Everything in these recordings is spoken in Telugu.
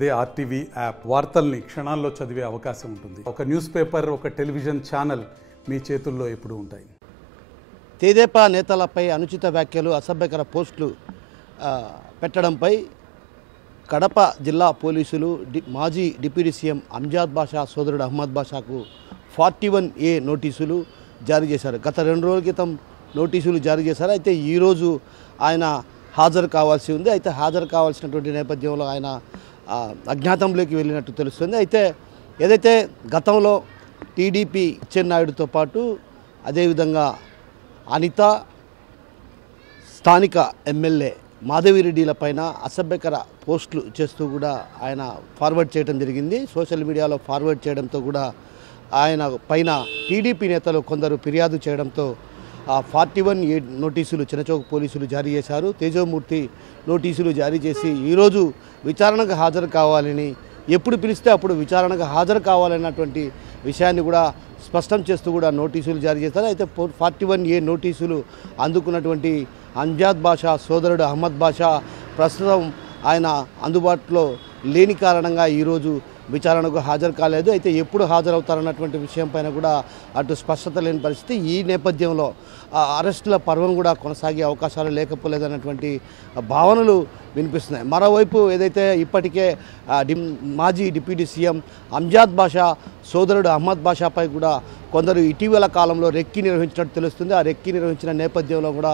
అదే ఆర్టీవీ యాప్ వార్తల్ని క్షణాల్లో చదివే అవకాశం ఉంటుంది. ఒక న్యూస్ పేపర్, ఒక టెలివిజన్ ఛానల్ మీ చేతుల్లో ఎప్పుడూ ఉంటాయి. తెదేపా నేతలపై అనుచిత వ్యాఖ్యలు, అసభ్యకర పోస్టులు పెట్టడంపై కడప జిల్లా పోలీసులు మాజీ డిప్యూటీ సీఎం అంజాద్ బాషా సోదరుడు అహ్మద్ బాషాకు 41A నోటీసులు జారీ చేశారు. గత 2 రోజుల క్రితం నోటీసులు జారీ చేశారు. అయితే ఈరోజు ఆయన హాజరు కావాల్సి ఉంది. అయితే హాజరు కావాల్సినటువంటి నేపథ్యంలో ఆయన అజ్ఞాతంలోకి వెళ్ళినట్టు తెలుస్తుంది. అయితే ఏదైతే గతంలో టీడీపీ అచ్చెన్నాయుడుతో పాటు అదేవిధంగా అనిత, స్థానిక ఎమ్మెల్యే మాధవిరెడ్డిల పైన అసభ్యకర పోస్టులు చేస్తూ కూడా ఆయన ఫార్వర్డ్ చేయడం జరిగింది. సోషల్ మీడియాలో ఫార్వర్డ్ చేయడంతో కూడా ఆయన పైన టీడీపీ నేతలు కొందరు ఫిర్యాదు చేయడంతో 41A నోటీసులు చిన్నచౌక్ పోలీసులు జారీ చేశారు. తేజోమూర్తి నోటీసులు జారీ చేసి ఈరోజు విచారణకు హాజరు కావాలని, ఎప్పుడు పిలిస్తే అప్పుడు విచారణకు హాజరు కావాలన్నటువంటి విషయాన్ని కూడా స్పష్టం చేస్తూ కూడా నోటీసులు జారీ చేశారు. అయితే 41A నోటీసులు అందుకున్నటువంటి అంజాద్ బాషా సోదరుడు అహ్మద్ బాషా ప్రస్తుతం ఆయన అందుబాటులో లేని కారణంగా ఈరోజు విచారణకు హాజరు కాలేదు. అయితే ఎప్పుడు హాజరవుతారన్నటువంటి విషయం పైన కూడా అటు స్పష్టత లేని పరిస్థితి. ఈ నేపథ్యంలో అరెస్టుల పర్వం కూడా కొనసాగే అవకాశాలు లేకపోలేదన్నటువంటి భావనలు వినిపిస్తున్నాయి. మరోవైపు ఏదైతే ఇప్పటికే మాజీ డిప్యూటీ సీఎం అంజాద్ బాషా సోదరుడు అహ్మద్ బాషాపై కూడా కొందరు ఇటీవల కాలంలో రెక్కి నిర్వహించినట్టు తెలుస్తుంది. ఆ రెక్కి నిర్వహించిన నేపథ్యంలో కూడా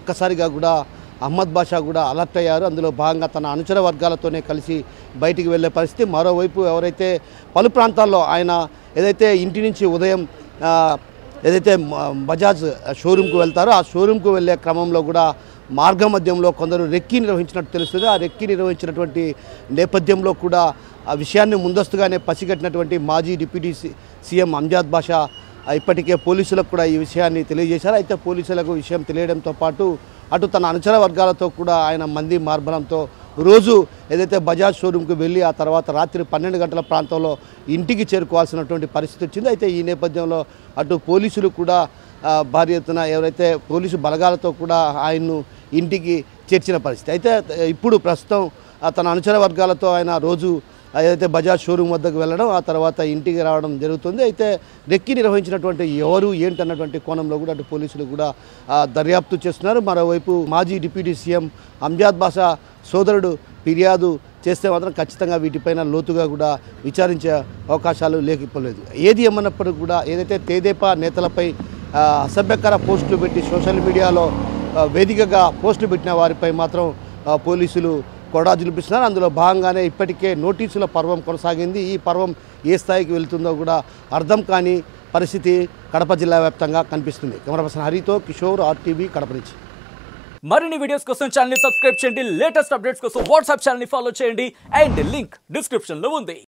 ఒక్కసారిగా కూడా అహ్మద్ బాషా కూడా అలర్ట్ అయ్యారు. అందులో భాగంగా తన అనుచర వర్గాలతోనే కలిసి బయటికి వెళ్ళే పరిస్థితి. మరోవైపు ఎవరైతే పలు ప్రాంతాల్లో ఆయన ఏదైతే ఇంటి నుంచి ఉదయం ఏదైతే బజాజ్ షోరూమ్కు వెళ్తారో ఆ షోరూమ్కు వెళ్ళే క్రమంలో కూడా మార్గ మధ్యంలో కొందరు రెక్కి నిర్వహించినట్టు తెలుస్తుంది. ఆ రెక్కి నిర్వహించినటువంటి నేపథ్యంలో కూడా ఆ విషయాన్ని ముందస్తుగానే పసిగట్టినటువంటి మాజీ డిప్యూటీ సీఎం అంజాద్ బాషా ఇప్పటికే పోలీసులకు కూడా ఈ విషయాన్ని తెలియజేశారు. అయితే పోలీసులకు విషయం తెలియడంతో పాటు అటు తన అనుచర వర్గాలతో కూడా ఆయన మంది మార్బలంతో రోజు ఏదైతే బజాజ్ షోరూమ్కి వెళ్ళి ఆ తర్వాత రాత్రి 12 గంటల ప్రాంతంలో ఇంటికి చేరుకోవాల్సినటువంటి పరిస్థితి వచ్చింది. అయితే ఈ నేపథ్యంలో అటు పోలీసులు కూడా భారీ ఎత్తున ఎవరైతే పోలీసు బలగాలతో కూడా ఆయన్ను ఇంటికి చేర్చిన పరిస్థితి. అయితే ఇప్పుడు ప్రస్తుతం తన అనుచర వర్గాలతో ఆయన రోజు ఏదైతే బజాజ్ షోరూమ్ వద్దకు వెళ్ళడం ఆ తర్వాత ఇంటికి రావడం జరుగుతుంది. అయితే రెక్కి నిర్వహించినటువంటి ఎవరు ఏంటన్నటువంటి కోణంలో కూడా అటు పోలీసులు కూడా దర్యాప్తు చేస్తున్నారు. మరోవైపు మాజీ డిప్యూటీ సీఎం అంజాద్ బాషా సోదరుడు ఫిర్యాదు చేస్తే మాత్రం ఖచ్చితంగా వీటిపైన లోతుగా కూడా విచారించే అవకాశాలు లేకపోలేదు. ఏది ఏమన్నప్పటికీ కూడా ఏదైతే తెదేపా నేతలపై అసభ్యకర పోస్టులు పెట్టి సోషల్ మీడియాలో వేదికగా పోస్టులు పెట్టిన వారిపై మాత్రం పోలీసులు కొడా జులిపిస్తున్నారు. అందులో భాగంగానే ఇప్పటికే నోటీసుల పర్వం కొనసాగింది. ఈ పర్వం ఏ స్థాయికి వెళ్తుందో కూడా అర్థం కాని పరిస్థితి కడప జిల్లా వ్యాప్తంగా కనిపిస్తుంది. కెమెరా పర్సన్ హరితో కిషోర్, ఆర్టీవీ కడప నుంచి. మరిన్ని వీడియోస్ కోసం ఛానల్ ని సబ్స్క్రైబ్ చేయండి. లేటెస్ట్ అప్డేట్స్ కోసం వాట్సాప్ ఛానల్ ని ఫాలో చేయండి. అండ్ లింక్ డిస్క్రిప్షన్ లో ఉంది.